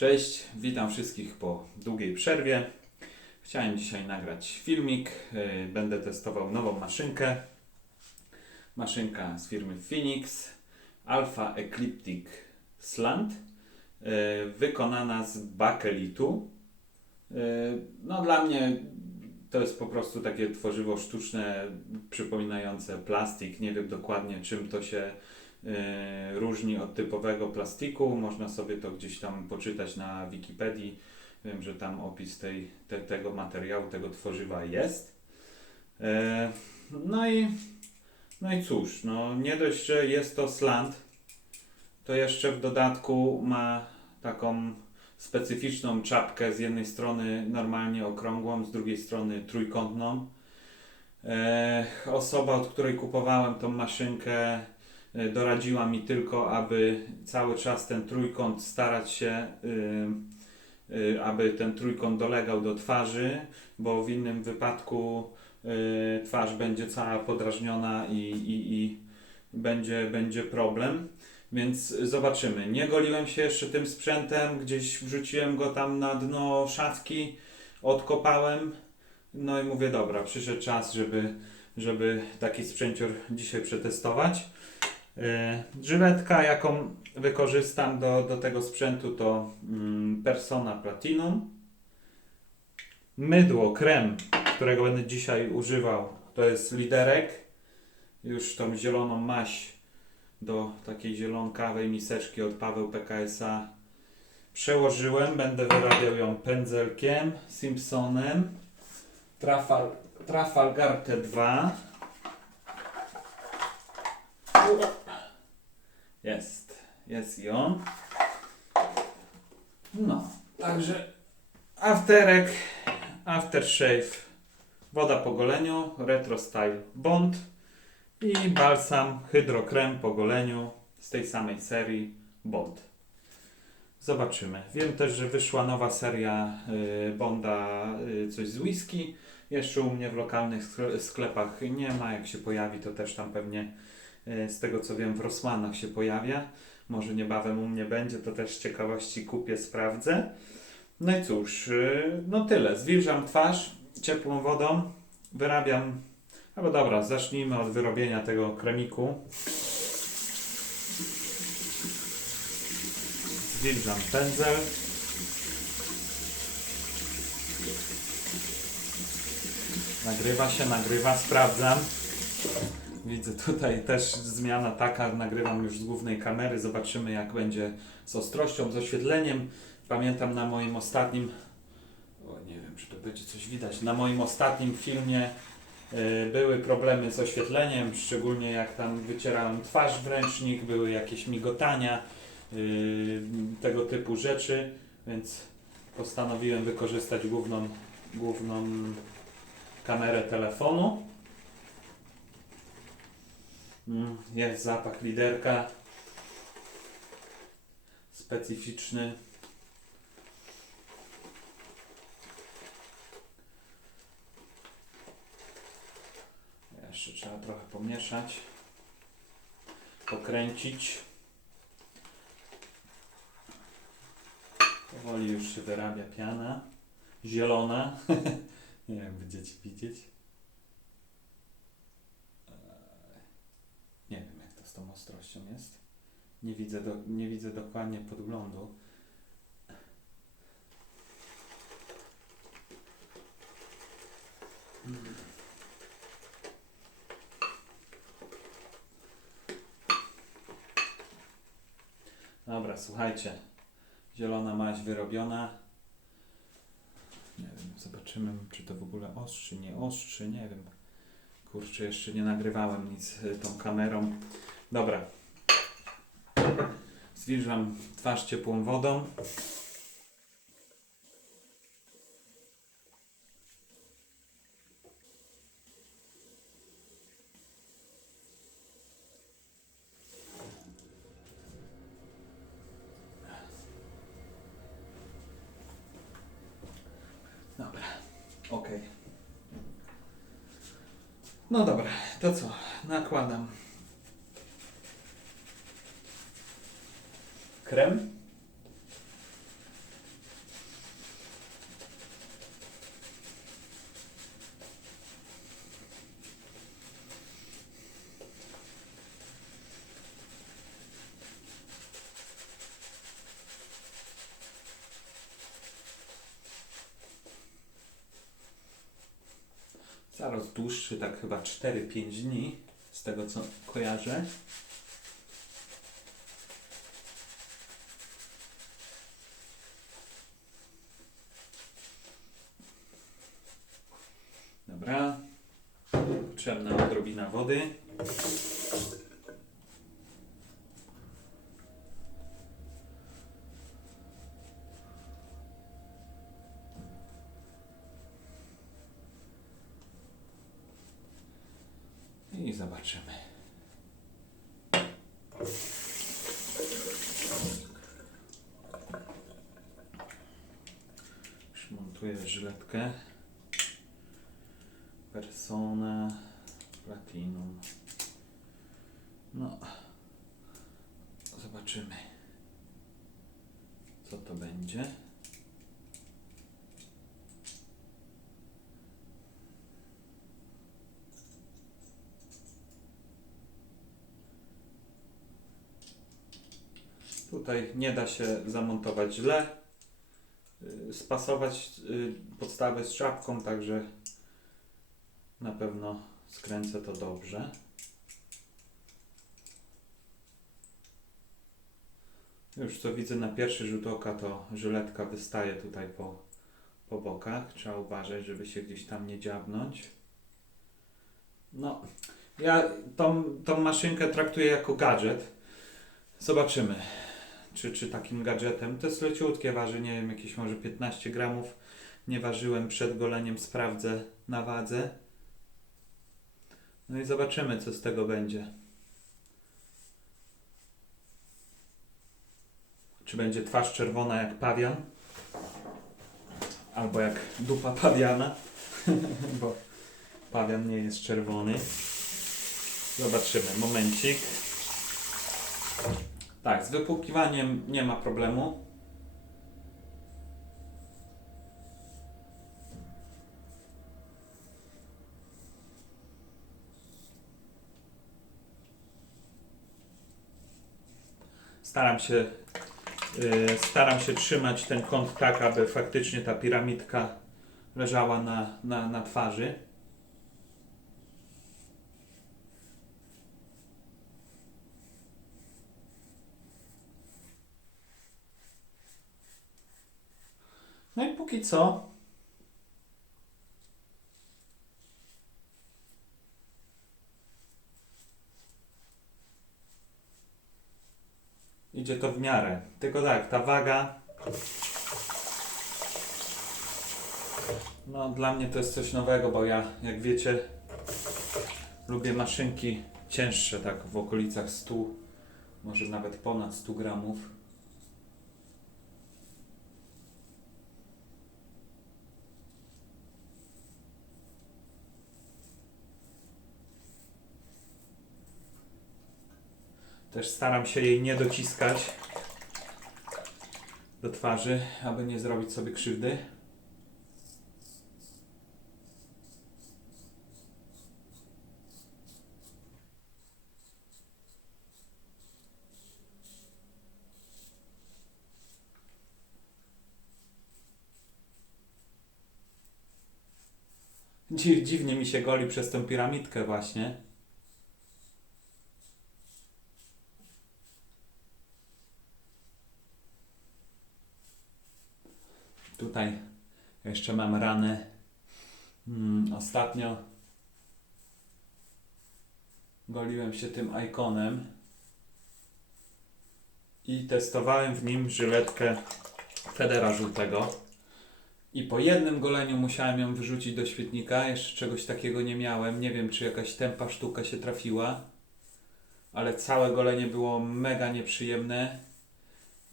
Cześć, witam wszystkich po długiej przerwie. Chciałem dzisiaj nagrać filmik. Yy, Będę testował nową maszynkę. Maszynka z firmy Phoenix Alpha Ecliptic Slant, yy, wykonana z bakelitu. Yy, No dla mnie to jest po prostu takie tworzywo sztuczne, przypominające plastik. Nie wiem dokładnie czym to się e, różni od typowego plastiku. Można sobie to gdzieś tam poczytać na Wikipedii. Wiem, że tam opis tej, te, tego materiału, tego tworzywa jest. E, No i, no i cóż, no nie dość, że jest to slant, to jeszcze w dodatku ma taką specyficzną czapkę, z jednej strony normalnie okrągłą, z drugiej strony trójkątną. E, osoba, od której kupowałem tą maszynkę, doradziła mi tylko, aby cały czas ten trójkąt starać się, y, y, aby ten trójkąt dolegał do twarzy, bo w innym wypadku y, twarz będzie cała podrażniona i, i, i będzie, będzie problem. Więc zobaczymy. Nie goliłem się jeszcze tym sprzętem, gdzieś wrzuciłem go tam na dno szafki, odkopałem. No i mówię, dobra, przyszedł czas, żeby, żeby taki sprzęcior dzisiaj przetestować. Yy, Żyletka, jaką wykorzystam do, do tego sprzętu, to mm, Persona Platinum. Mydło, krem, którego będę dzisiaj używał, to jest liderek. Już tą zieloną maść do takiej zielonkawej miseczki od Paweł PKSA przełożyłem. Będę wyrabiał ją pędzelkiem Simpsonem Trafal, Trafalgar T2 jest, jest i on no, także afterek aftershave woda po goleniu retro style bond i balsam hydrokrem po goleniu z tej samej serii Bond. Zobaczymy. Wiem też, że wyszła nowa seria y, Bonda, y, coś z whisky. Jeszcze u mnie w lokalnych skle- sklepach nie ma. Jak się pojawi, to też tam pewnie z tego co wiem w Rossmanach się pojawia. Może niebawem u mnie będzie, to też z ciekawości kupię, sprawdzę. No i cóż, y, no tyle. Zwilżam twarz ciepłą wodą, wyrabiam no bo dobra, zacznijmy od wyrobienia tego kremiku. Zwilżam pędzel. Nagrywa się, nagrywa, sprawdzam. Widzę tutaj też zmiana taka, nagrywam już z głównej kamery, zobaczymy jak będzie z ostrością, z oświetleniem. Pamiętam na moim ostatnim, o nie wiem czy to będzie coś widać, na moim ostatnim filmie Y, Były problemy z oświetleniem, szczególnie jak tam wycierałem twarz w ręcznik, były jakieś migotania, y, tego typu rzeczy, więc postanowiłem wykorzystać główną, główną kamerę telefonu. Mm, Jest zapach liderka specyficzny. Jeszcze trzeba trochę pomieszać, pokręcić. Powoli już się wyrabia piana. Zielona. Nie wiem, będziecie widzieć. Eee, Nie wiem, jak to z tą ostrością jest. Nie widzę, do, nie widzę dokładnie podglądu. Dobra, słuchajcie. Zielona maź wyrobiona. Nie wiem, zobaczymy, czy to w ogóle ostrzy, nie ostrzy, nie wiem. Kurczę, jeszcze nie nagrywałem nic tą kamerą. Dobra. Zwilżam twarz ciepłą wodą. Dobra, okej. No dobra, to co? Nakładam krem. Zaraz dłuższy, tak chyba 4-5 dni, z tego co kojarzę. Dobra. Potrzebna odrobina wody. I zobaczymy. Już żyletkę. Persona Platinum. No. Zobaczymy. Co to będzie. Tutaj nie da się zamontować źle. y, Spasować y, podstawę z czapką, także na pewno skręcę to dobrze. Już co widzę na pierwszy rzut oka, to żyletka wystaje tutaj po, po bokach. Trzeba uważać, żeby się gdzieś tam nie dziabnąć. No, ja tą, tą maszynkę traktuję jako gadżet. Zobaczymy, czy, czy takim gadżetem. To jest leciutkie, waży, nie wiem, jakieś może 15 gramów. Nie ważyłem przed goleniem, sprawdzę na wadze. No i zobaczymy, co z tego będzie. Czy będzie twarz czerwona jak pawian? Albo jak dupa pawiana? Bo pawian nie jest czerwony. Zobaczymy, momencik. Tak, z wypłukiwaniem nie ma problemu. Staram się, y, staram się trzymać ten kąt tak, aby faktycznie ta piramidka leżała na, na, na twarzy. No i póki co. Idzie to w miarę. Tylko tak, ta waga. No, dla mnie to jest coś nowego, bo ja, jak wiecie, lubię maszynki cięższe, tak w okolicach 100, może nawet ponad 100 gramów. Też staram się jej nie dociskać do twarzy, aby nie zrobić sobie krzywdy. Dzi- Dziwnie mi się goli przez tę piramidkę właśnie. Tutaj jeszcze mam ranę. Mm, ostatnio goliłem się tym ikonem i testowałem w nim żyletkę Federa żółtego. I po jednym goleniu musiałem ją wyrzucić do świetnika. Jeszcze czegoś takiego nie miałem. Nie wiem, czy jakaś tempa sztuka się trafiła, ale całe golenie było mega nieprzyjemne.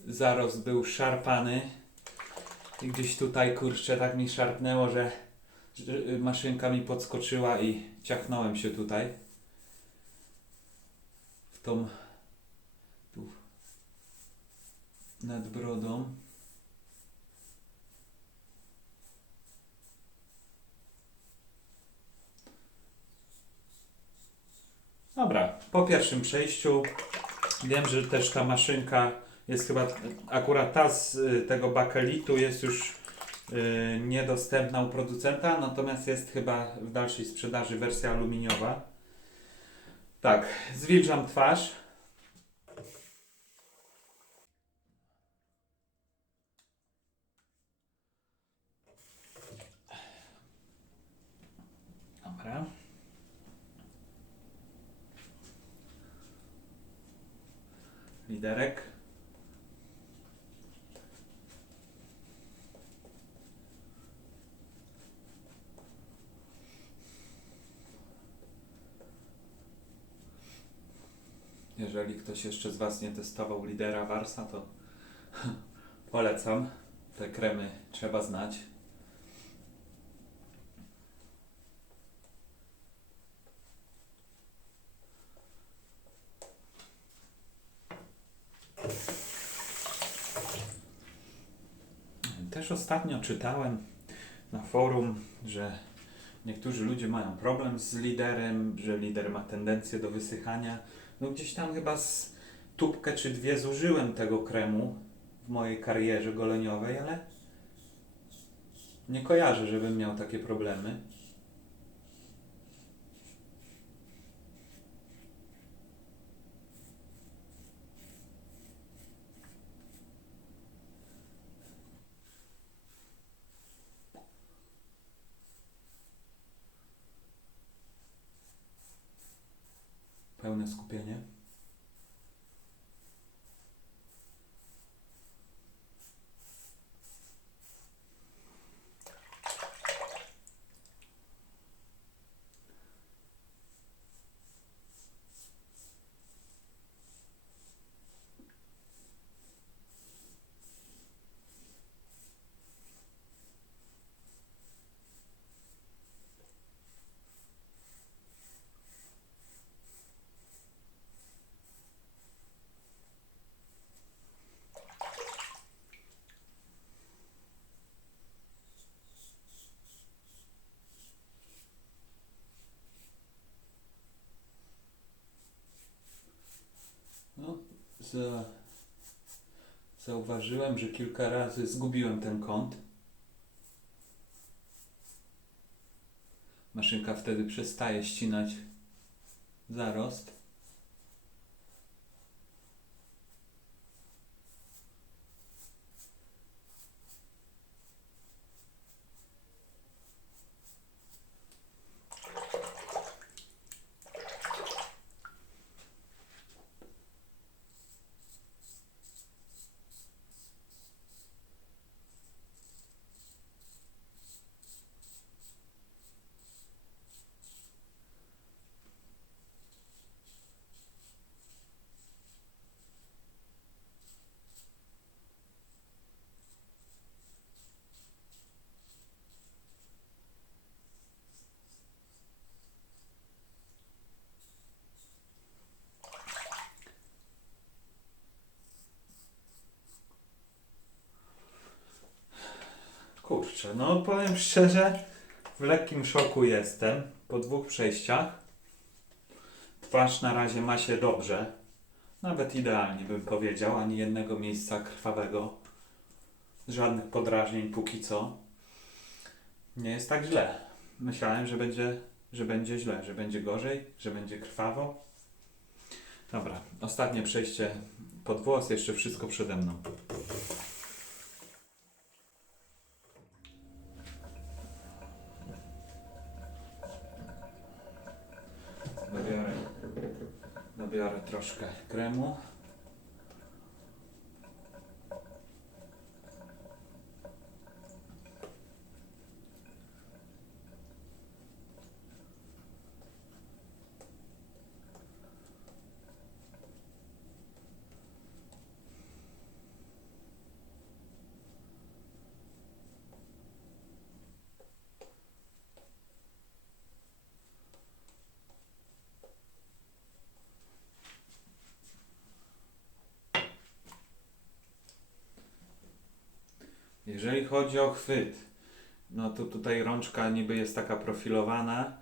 Zarost był szarpany. I gdzieś tutaj, kurczę, tak mi szarpnęło, że że maszynka mi podskoczyła i ciachnąłem się tutaj. W tą... tu... nad brodą. Dobra, po pierwszym przejściu wiem, że też ta maszynka jest chyba akurat ta z y, tego bakelitu jest już yy, niedostępna u producenta, natomiast jest chyba w dalszej sprzedaży wersja aluminiowa. Tak, zwilżam twarz. Dobra. Liderek. Jeżeli ktoś jeszcze z Was nie testował lidera Warsa, to polecam. Te kremy trzeba znać. Też ostatnio czytałem na forum, że niektórzy ludzie mają problem z liderem, że lider ma tendencję do wysychania. No gdzieś tam chyba z tubkę czy dwie zużyłem tego kremu w mojej karierze goleniowej, ale nie kojarzę, żebym miał takie problemy. Skupienie. No, za... zauważyłem, że kilka razy zgubiłem ten kąt. Maszynka wtedy przestaje ścinać zarost. Kurczę, no powiem szczerze, w lekkim szoku jestem po dwóch przejściach. Twarz na razie ma się dobrze. Nawet idealnie bym powiedział, ani jednego miejsca krwawego. Żadnych podrażnień póki co. Nie jest tak źle. Myślałem, że będzie, że będzie źle, że będzie gorzej, że będzie krwawo. Dobra, ostatnie przejście pod włos, jeszcze wszystko przede mną. Nabiorę, nabiorę troszkę kremu. Jeżeli chodzi o chwyt, no to tutaj rączka niby jest taka profilowana,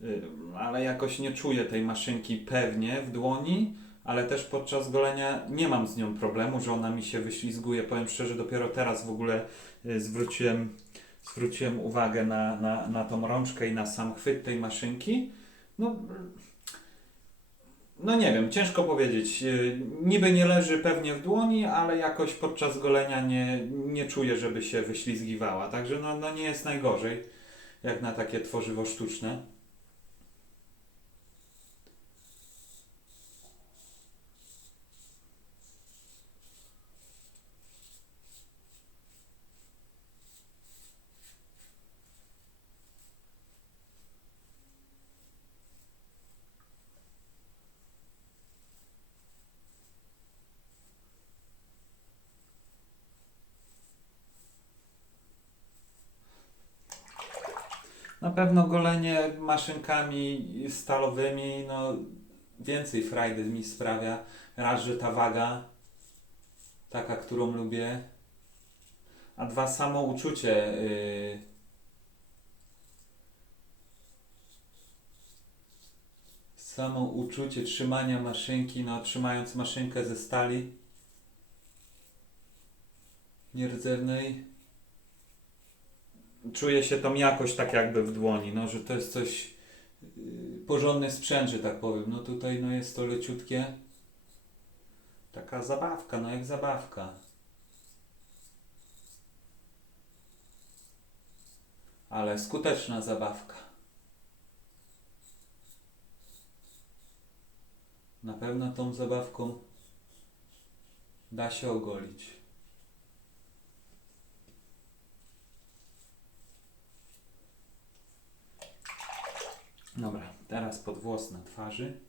y, ale jakoś nie czuję tej maszynki pewnie w dłoni, ale też podczas golenia nie mam z nią problemu, że ona mi się wyślizguje. Powiem szczerze, dopiero teraz w ogóle y, zwróciłem, zwróciłem uwagę na, na, na tą rączkę i na sam chwyt tej maszynki. No, no nie wiem, ciężko powiedzieć. Y, Niby nie leży pewnie w dłoni, ale jakoś podczas golenia nie, nie czuję, żeby się wyślizgiwała. Także no, no nie jest najgorzej, jak na takie tworzywo sztuczne. Pewno golenie maszynkami stalowymi, no więcej frajdy mi sprawia. Raz, że ta waga, taka, którą lubię, a dwa, samo uczucie. Yy, samo uczucie trzymania maszynki, no trzymając maszynkę ze stali nierdzewnej czuje się tą jakość tak jakby w dłoni, no, że to jest coś yy, porządny sprzęt, że tak powiem. No tutaj no, jest to leciutkie. Taka zabawka, no jak zabawka. Ale skuteczna zabawka. Na pewno tą zabawką da się ogolić. Dobra, teraz pod włos na twarzy.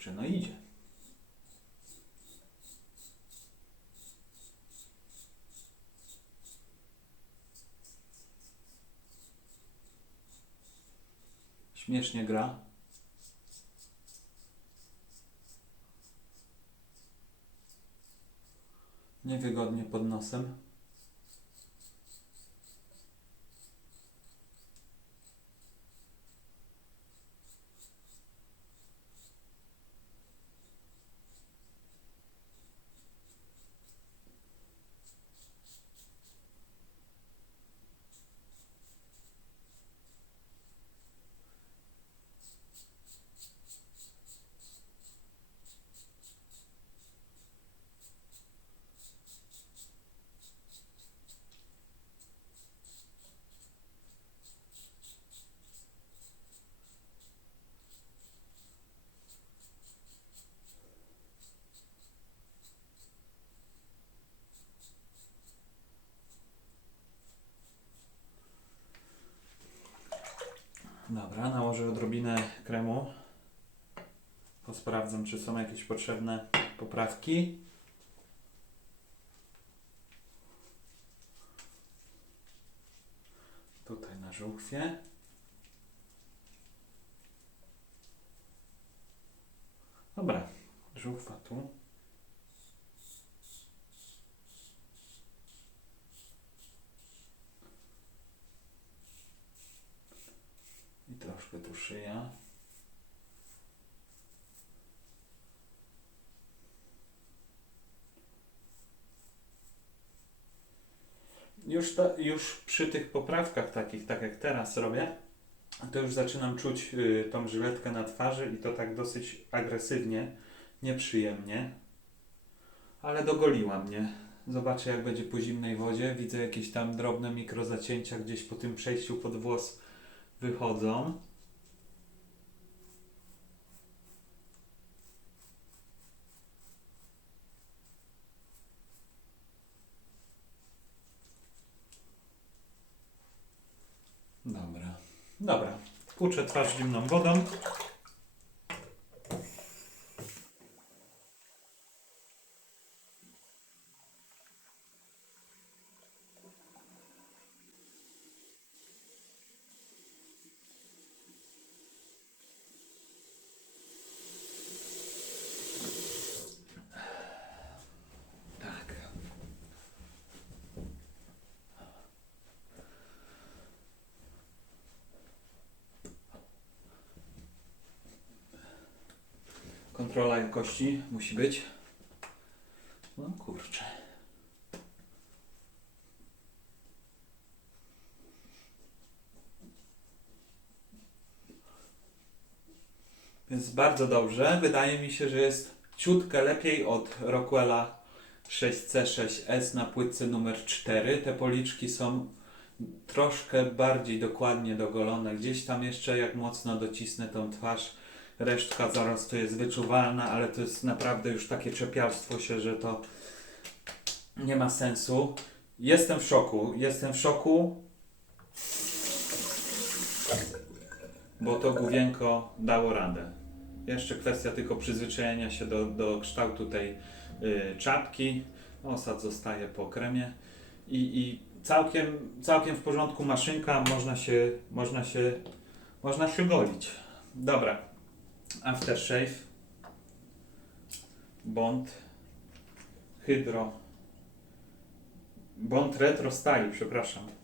Kurczę, no idzie. Śmiesznie gra. Niewygodnie pod nosem. Dobra, nałożę odrobinę kremu. Posprawdzam, czy są jakieś potrzebne poprawki. Tutaj na żółchwie. Dobra, żółchwa tu. I troszkę tu szyja. Już, ta, już przy tych poprawkach takich, tak jak teraz robię, to już zaczynam czuć y, tą żyletkę na twarzy i to tak dosyć agresywnie, nieprzyjemnie. Ale dogoliła mnie. Zobaczę jak będzie po zimnej wodzie. Widzę jakieś tam drobne mikrozacięcia gdzieś po tym przejściu pod włos wychodzą. Dobra, puczę twarz zimną wodą. Kontrola jakości musi być. No kurczę. Więc bardzo dobrze. Wydaje mi się, że jest ciutkę lepiej od Rockwella 6C6S na płytce numer 4. Te policzki są troszkę bardziej dokładnie dogolone. Gdzieś tam jeszcze jak mocno docisnę tą twarz, resztka zaraz to jest wyczuwalna, ale to jest naprawdę już takie czepialstwo się, że to nie ma sensu. Jestem w szoku. Jestem w szoku. Bo to główienko dało radę. Jeszcze kwestia tylko przyzwyczajenia się do, do kształtu tej y, czapki. Osad zostaje po kremie. I, i całkiem, całkiem w porządku maszynka. Można się, można się, można się golić. Dobra. Aftershave. Bond. Hydro. Bond Retro Style, przepraszam.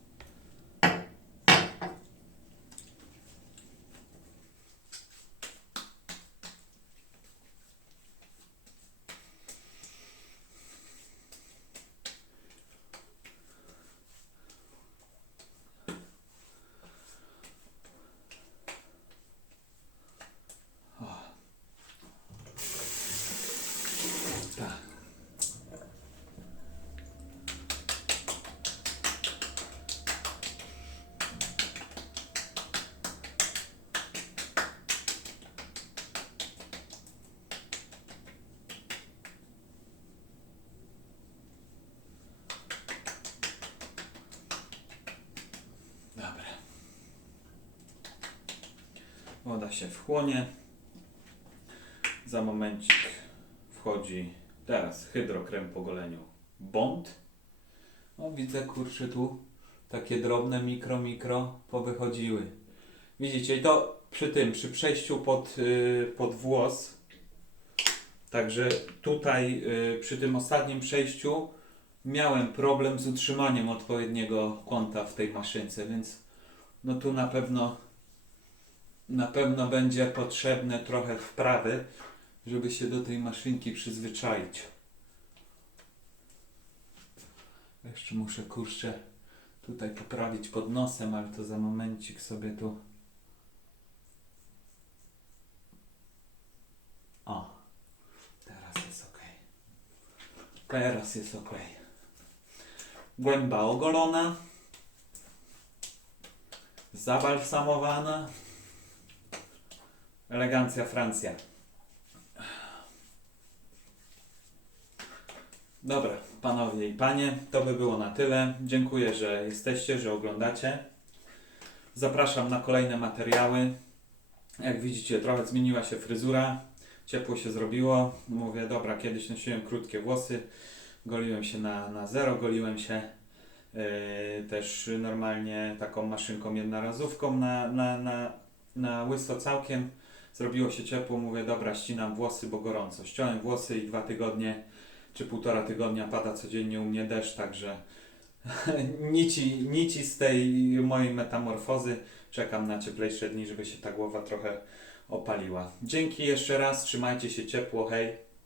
Woda się wchłonie. Za momencik wchodzi teraz hydrokrem po goleniu Bond. No widzę kurczę tu takie drobne mikro mikro powychodziły. Widzicie i to przy tym, przy przejściu pod, yy, pod włos. Także tutaj yy, przy tym ostatnim przejściu miałem problem z utrzymaniem odpowiedniego kąta w tej maszynce, więc no tu na pewno na pewno będzie potrzebne trochę wprawy, żeby się do tej maszynki przyzwyczaić. Jeszcze muszę kurczę tutaj poprawić pod nosem, ale to za momencik sobie tu. O, teraz jest ok. Teraz jest ok. Głęba ogolona, zabalsamowana. Elegancja Francja. Dobra, panowie i panie, to by było na tyle. Dziękuję, że jesteście, że oglądacie. Zapraszam na kolejne materiały. Jak widzicie, trochę zmieniła się fryzura. Ciepło się zrobiło. Mówię, dobra, kiedyś nosiłem krótkie włosy. Goliłem się na, na zero, goliłem się yy, też normalnie taką maszynką jednorazówką na, na, na, na łyso całkiem. Zrobiło się ciepło, mówię, dobra, ścinam włosy, bo gorąco. Ściąłem włosy i dwa tygodnie czy półtora tygodnia pada codziennie u mnie deszcz, także nici, nici z tej mojej metamorfozy. Czekam na cieplejsze dni, żeby się ta głowa trochę opaliła. Dzięki jeszcze raz, trzymajcie się ciepło, hej.